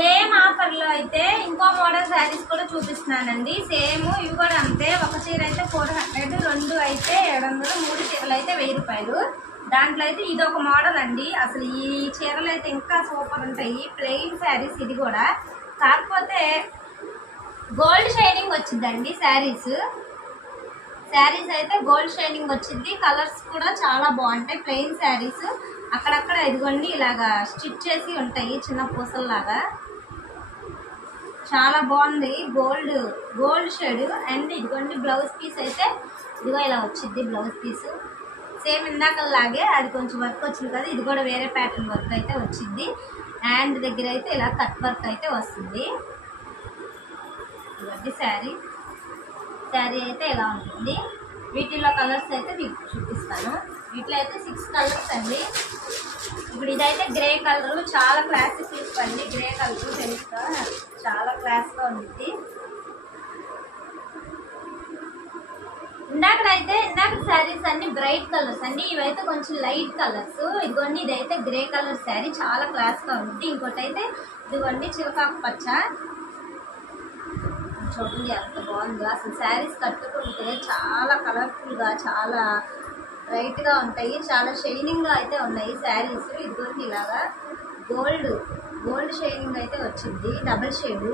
Same offer లో అయితే ఇంకో మోడల్ శారీస్ కూడా చూపిస్తున్నానండి. సేమ్ ఇవి కూడా అంతే. ఒక చీర అయితే 400, రెండు అయితే 700, మూడు చీరలు అయితే 1000 రూపాయలు. దాంట్లో అయితే ఇది ఒక మోడల్ అండి. అసలు ఈ చీరలు అయితే ఇంకా సూపర్ ఉంటాయి. ప్లెయిన్ శారీస్ ఇది కూడా, కాకపోతే గోల్డ్ షైనింగ్ వచ్చిందండి. శారీస్ అయితే గోల్డ్ షైనింగ్ వచ్చింది. కలర్స్ కూడా చాలా బాగుంటాయి. ప్లెయిన్ శారీస్ అక్కడక్కడ ఇదిగోండి ఇలాగా స్టిచ్ చేసి ఉంటాయి చిన్న పూసల్లాగా. చాలా బాగుంది. Gold shade. అండ్ ఇదిగోండి బ్లౌజ్ పీస్ అయితే ఇదిగో ఇలా వచ్చింది. బ్లౌజ్ పీస్ సేమ్ ఇందాకలాగే అది కొంచెం వర్క్ వచ్చింది కదా, ఇది కూడా వేరే ప్యాటర్న్ వర్క్ అయితే వచ్చింది. హ్యాండ్ దగ్గర అయితే ఇలా కట్ వర్క్ అయితే వస్తుంది. ఇదిగోండి శారీ అయితే ఇలా ఉంటుంది. వీటిల్లో కలర్స్ అయితే మీకు చూపిస్తాను. వీటిలో అయితే 6 కలర్స్ అండి. ఇప్పుడు ఇదైతే గ్రే కలర్, చాలా క్లాసిక్ లుక్ అండి. గ్రే కలర్ తెలుసా, చాలా క్లాస్ గా ఉంది. ఇందాక శారీస్ అన్ని బ్రైట్ కలర్స్ అండి, ఇవైతే కొంచెం లైట్ కలర్స్. ఇదిగోండి ఇదైతే గ్రే కలర్ శారీ, చాలా క్లాస్ గా ఉంది. ఇంకోటి అయితే ఇదిగోండి చిలకాకు పచ్చ. చూడండి ఎంత బాగుందో. అసలు శారీస్ కట్టుకుంటే చాలా కలర్ఫుల్ గా, చాలా బ్రైట్ గా ఉంటాయి. చాలా షైనింగ్ గా అయితే ఉన్నాయి శారీస్. ఇదిగోండి ఇలాగా గోల్డ్ షైనింగ్ అయితే వచ్చింది, డబుల్ షేడ్.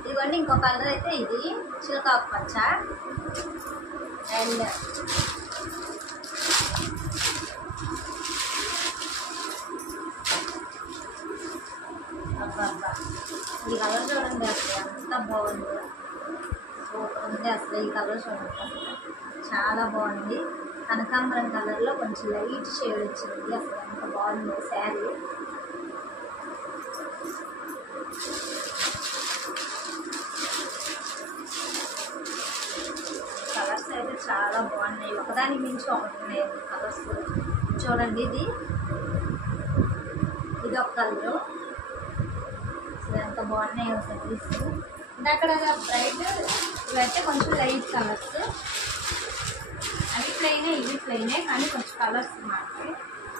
ఇదిగోండి ఇంకో కలర్ అయితే ఇది చిలకాకు పచ్చ. అండ్ ఈ కలర్ చూడండి అసలు ఎంత బాగుంది. సూపర్ ఉంది అసలు. ఈ కలర్ చూడండి అసలు చాలా బాగుంది. కనకాంబరం కలర్ లో కొంచెం లైట్ షేడ్ వచ్చింది. అసలు ఎంత బాగుంది శారీ. కలర్స్ అయితే చాలా బాగున్నాయి. ఒకదానికి మించి ఒకటి ఉన్నాయి కలర్స్. చూడండి ఇది ఒక కలరు. అసలు ఎంత బాగున్నాయో శారీస్. అక్కడ బ్రైట్, ఇవైతే కొంచెం లైట్ కలర్స్. అవి ప్లెయినే, ఇవి ప్లెయినే, కానీ కొంచెం కలర్స్ మాత్రమే.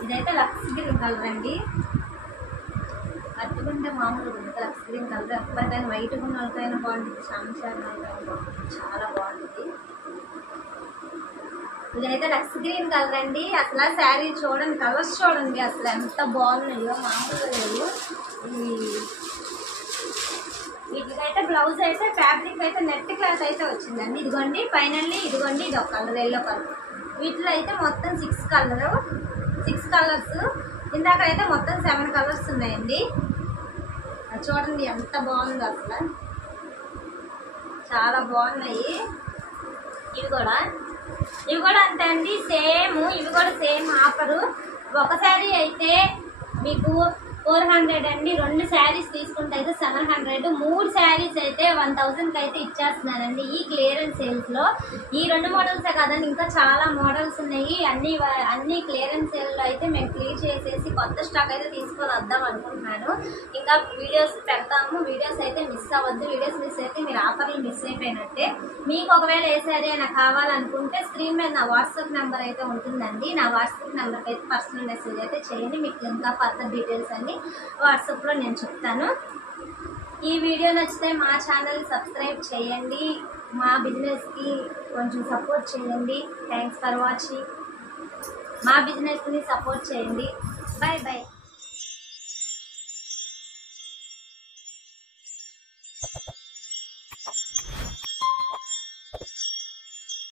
ఇదైతే లక్స్ గ్రీన్ కలర్ అండి. కట్టుకుంటే మామూలుగా ఉంది. లక్స్ గ్రీన్ కలర్ ఎప్పటికైనా వైట్ ఉన్న వాళ్ళకైనా బాగుంటుంది, చాలా బాగుంటుంది. ఇదైతే లక్స్ గ్రీన్ కలర్ అండి. అసలు శారీ చూడండి, కలర్స్ చూడండి అసలు ఎంత బాగున్నాయో, మామూలుగా లేదు. వీటికైతే బ్లౌజ్ అయితే ఫ్యాబ్రిక్ అయితే నెట్ క్లాత్ అయితే వచ్చిందండి. ఇదిగోండి ఫైనల్లీ ఇదిగోండి ఇది ఒక కలర్, ఎల్లో కలర్. వీటిలో అయితే మొత్తం 6 కలర్స్. ఇందాక అయితే మొత్తం 7 కలర్స్ ఉన్నాయండి. చూడండి ఎంత బాగుందో అసలు, చాలా బాగున్నాయి. ఇవి కూడా అంతే అండి. ఇవి కూడా సేమ్ ఆఫరు. ఒక శారీ అయితే మీకు 400 అండి. 2 శారీస్ తీసుకుంటే అయితే 700. 3 శారీస్ అయితే 1000కి అయితే ఇచ్చేస్తున్నానండి ఈ క్లియరెన్స్ సేల్స్ లో. ఈ 2 మోడల్సే కాదండి, ఇంకా చాలా మోడల్స్ ఉన్నాయి. అన్ని క్లియరెన్స్ సేల్ లో అయితే మేము క్లియర్ చేసేసి కొత్త స్టాక్ అయితే తీసుకొని వద్దాం అనుకుంటున్నాను. ఇంకా వీడియోస్ పెడతాము. వీడియోస్ అయితే మిస్ అవ్వద్దు. వీడియోస్ మిస్ అయితే మీరు ఆఫర్లు మిస్ అయిపోయినట్టే. మీకు ఒకవేళ ఏ శారీ అయినా కావాలనుకుంటే స్క్రీన్ మీద నా వాట్సాప్ నెంబర్ అయితే ఉంటుందండి. నా వాట్సాప్ నెంబర్కి అయితే పర్సనల్ మెసేజ్ అయితే చేయండి. మీకు ఇంకా ఫర్దర్ డీటెయిల్స్ అన్ని వాట్సాప్లో నేను చెప్తాను. ఈ వీడియో నచ్చితే మా ఛానల్ సబ్స్క్రైబ్ చేయండి. మా బిజినెస్కి కొంచెం సపోర్ట్ చేయండి. Thanks for watching. మా బిజినెస్ని సపోర్ట్ చేయండి. Bye bye.